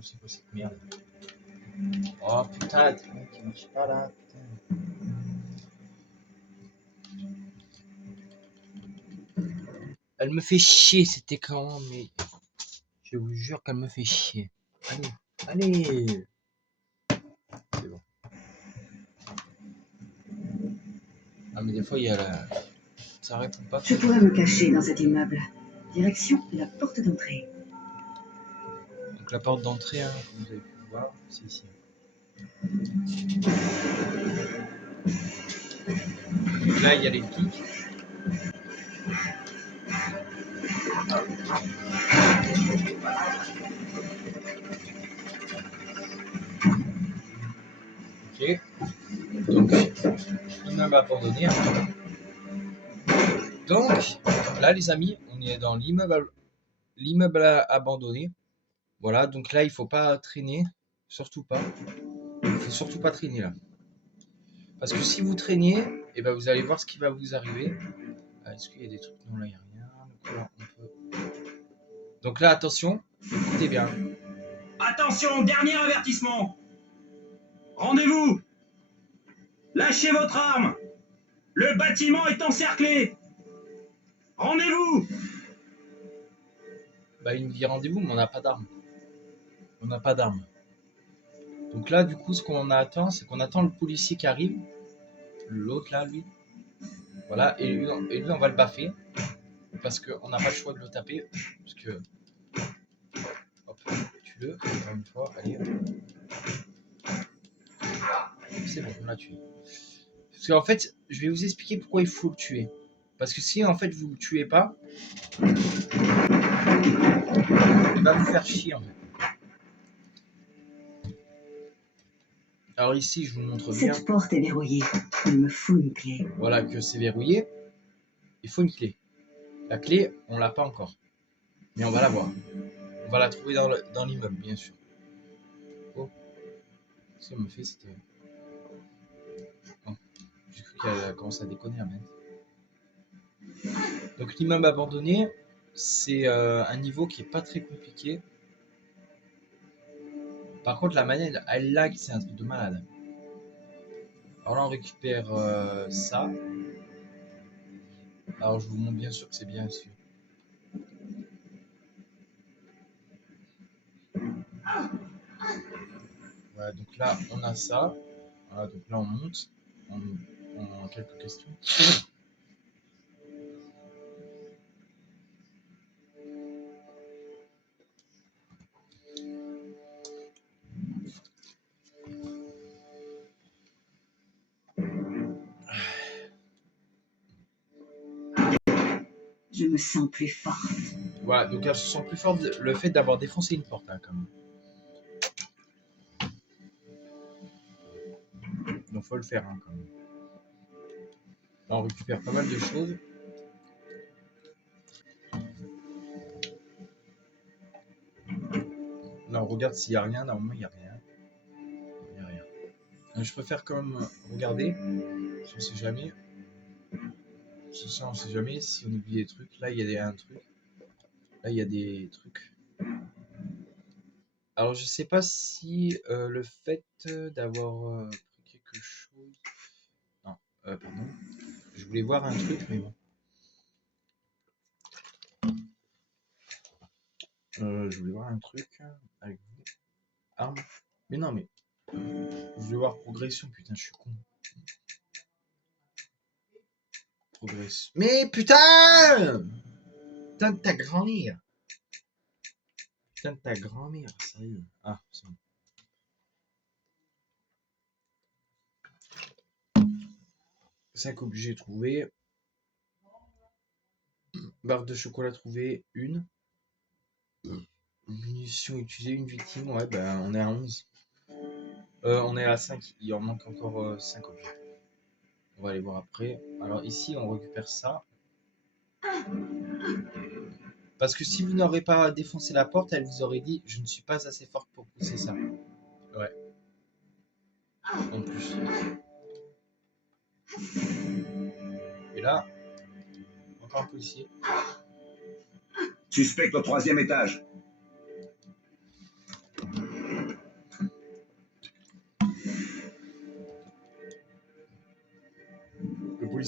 Non, c'est quoi cette merde? Oh putain, t'es mec qui marche pas là, putain. Elle me fait chier cet écran, mais je vous jure qu'elle me fait chier. Allez, allez. C'est bon. Ah mais des fois il y a la... Ça répond pas. Je pourrais me cacher dans cet immeuble. Direction la porte d'entrée. Donc la porte d'entrée, hein, comme vous avez pu le voir, c'est ici. Donc là il y a les flics. Ok. Donc immeuble abandonné. Hein. Donc là les amis, on est dans l'immeuble abandonné. Voilà, donc là il faut pas traîner, surtout pas. Il faut surtout pas traîner là. Parce que si vous traînez, et ben vous allez voir ce qui va vous arriver. Ah, est-ce qu'il y a des trucs? Non, là il n'y a rien. Donc là, on peut... Donc là, attention, écoutez bien. Attention, dernier avertissement. Rendez-vous. Lâchez votre arme. Le bâtiment est encerclé. Rendez-vous. Bah, il nous dit rendez-vous, mais on n'a pas d'armes. On n'a pas d'armes. Donc là, du coup, ce qu'on attend, c'est qu'on attend le policier qui arrive. L'autre là, lui. Voilà, et lui, on va le baffer. Parce qu'on n'a pas le choix de le taper. Parce que... Hop, tue-le. Encore une fois, allez. C'est bon, on l'a tué. Parce qu'en fait, je vais vous expliquer pourquoi il faut le tuer. Parce que si en fait vous le tuez pas, il va vous faire chier en fait. Alors ici, je vous montre bien. Cette porte est verrouillée. Il me faut une clé. Voilà que c'est verrouillé. Il faut une clé. La clé, on l'a pas encore. Mais on va l'avoir. On va la trouver dans l'immeuble, bien sûr. Oh. Ce qu'elle me fait, c'était... Oh. J'ai cru qu'elle commence à déconner à mettre. Donc l'immeuble abandonné, c'est un niveau qui est pas très compliqué. Par contre, la manette, elle lag, c'est un truc de malade. Alors là, on récupère ça. Alors, je vous montre bien sûr que c'est bien sûr. Voilà, donc là, on a ça. Voilà, donc là, on monte en quelques questions. Je me sens plus forte. Voilà, donc elle se sent plus forte le fait d'avoir défoncé une porte, hein, quand même. Donc faut le faire, hein, quand même. Là, on récupère pas mal de choses. Là, on regarde s'il n'y a rien. Normalement, il n'y a rien. Il n'y a rien. Donc, je préfère quand même regarder. On ne sait jamais. C'est ça, on ne sait jamais si on oublie des trucs. Là, il y a un truc. Là, il y a des trucs. Alors, je sais pas si le fait d'avoir pris quelque chose... Non, pardon. Je voulais voir un truc, mais bon. Je voulais voir un truc avec vous. Arme. Mais non, mais... Je voulais voir progression, putain, je suis con. Progression. Mais putain! Putain de ta grand-mère! Putain de ta grand-mère, sérieux. Ah, c'est bon. 5 objets trouvés. Barre de chocolat trouvée, une. Munitions utilisées, une victime. Ouais, ben on est à 11. On est à 5. Il en manque encore 5 objets. On va aller voir après. Alors ici, on récupère ça. Parce que si vous n'aurez pas défoncé la porte, elle vous aurait dit « Je ne suis pas assez forte pour pousser ça ». Ouais. En plus. Et là, encore un policier. Suspect au 3e étage.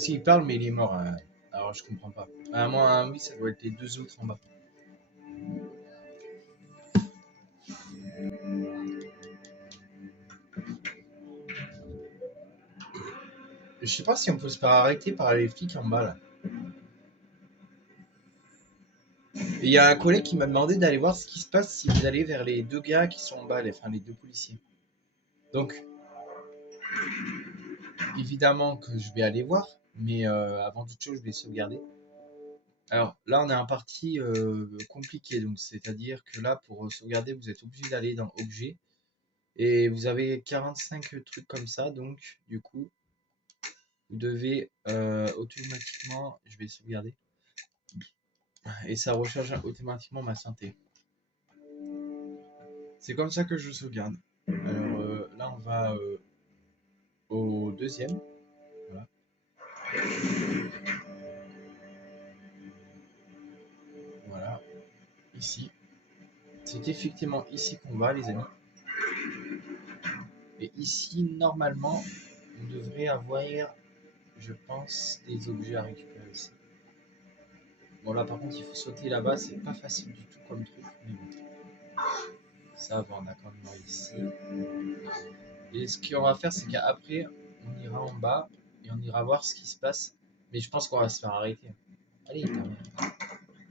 Aussi, il parle, mais il est mort. Alors, je comprends pas. À moins, oui, ça doit être les deux autres en bas. Je sais pas si on peut se faire arrêter par les flics en bas, là. Et il y a un collègue qui m'a demandé d'aller voir ce qui se passe si vous allez vers les deux gars qui sont en bas, enfin, les deux policiers. Donc, évidemment que je vais aller voir, mais avant toute chose, je vais sauvegarder. Alors là, on est en partie compliqué, donc c'est-à-dire que là, pour sauvegarder, vous êtes obligé d'aller dans Objet. Et vous avez 45 trucs comme ça, donc du coup, vous devez automatiquement, je vais sauvegarder, et ça recharge automatiquement ma santé. C'est comme ça que je sauvegarde. Alors là, on va au deuxième. Voilà. Voilà. Ici. C'est effectivement ici qu'on va, les amis. Et ici, normalement, on devrait avoir, je pense, des objets à récupérer ici. Bon, là, par contre, il faut sauter là-bas. C'est pas facile du tout comme truc, mais bon. Ça va, on a quand même ici. Et ce qu'on va faire, c'est qu'après, on ira en bas et on ira voir ce qui se passe. Mais je pense qu'on va se faire arrêter. Allez, ta mère.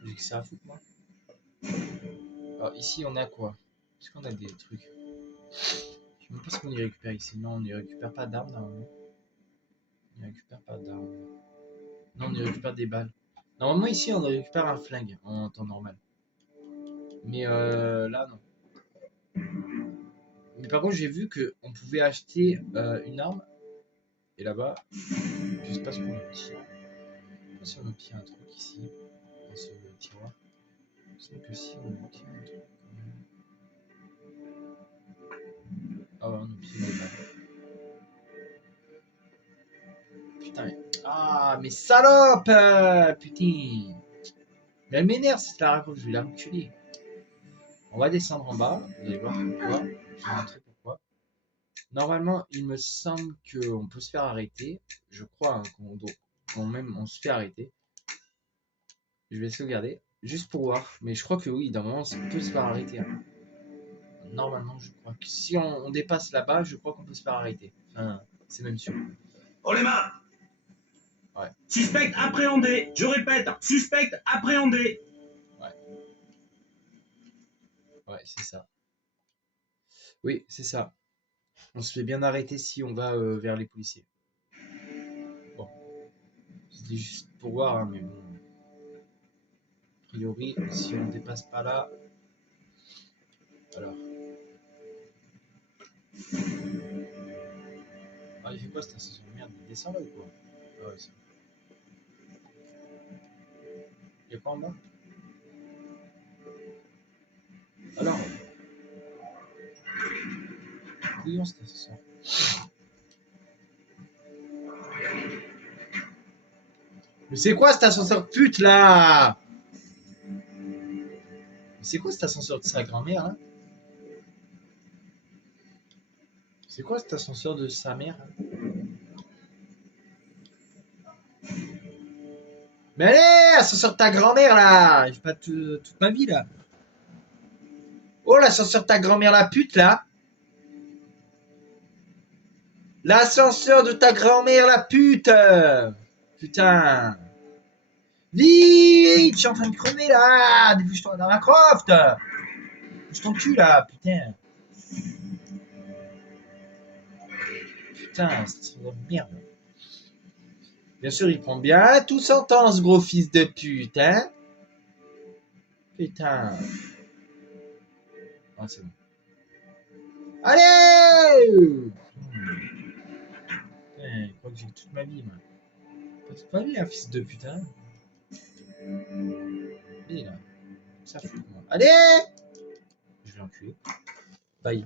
J'ai que ça à foutre, moi. Alors, ici, on a quoi? Est-ce qu'on a des trucs? Je sais même pas ce qu'on y récupère ici. Non, on y récupère pas d'armes, normalement. On y récupère pas d'armes. Non, on y récupère des balles. Normalement, ici, on y récupère un flingue en temps normal. Mais là, non. Mais par contre, j'ai vu qu'on pouvait acheter une arme. Et là-bas, je sais pas ce qu'on obtient. Je sais pas si on obtient un truc ici, dans ce tiroir. Je sais que si on obtient un truc. Ah ouais, on obtient des balles. Putain, mais... Ah, mais salope putain. Mais elle m'énerve cette la raconte, je vais la reculer. On va descendre en bas, vous allez voir pourquoi. Je vais vous montrer pourquoi. Normalement, il me semble qu'on peut se faire arrêter. Je crois hein, on se fait arrêter. Je vais sauvegarder, juste pour voir. Mais je crois que oui, d'un moment, on peut se faire arrêter. Hein. Normalement, je crois que si on dépasse là-bas, je crois qu'on peut se faire arrêter. Enfin, c'est même sûr. Oh les mains! Ouais. Suspect appréhendé. Je répète, suspect appréhendé. Ouais, c'est ça. Oui, c'est ça. On se fait bien arrêter si on va vers les policiers. Bon. C'était juste pour voir, hein, mais bon. A priori, si on dépasse pas là. Alors. Ah, il fait quoi cette ascension de merde? Il descend là ou quoi? Ah ouais, c'est... Il y a quoi en bas? Alors. Couillon cette ascension. Mais c'est quoi cet ascenseur pute là? Mais c'est quoi cet ascenseur de sa grand-mère là? C'est quoi cet ascenseur de sa mère là? Mais allez, ascenseur de ta grand-mère là! J'ai pas toute ma vie là. Oh l'ascenseur de ta grand-mère la pute là! L'ascenseur de ta grand-mère la pute! Putain! Vite! Je suis en train de crever là! Débouche-toi dans la croft! Je t'en cul là, putain! Putain, c'est de merde. Bien sûr, il prend bien tout son temps, ce gros fils de pute, hein? Putain. Ah, c'est bon. Allez! Putain, je crois que j'ai toute ma vie, moi. Pas toute ma vie, un fils de putain. Allez, là. Ça fout, moi. Allez! Je vais l'enculer. Bye.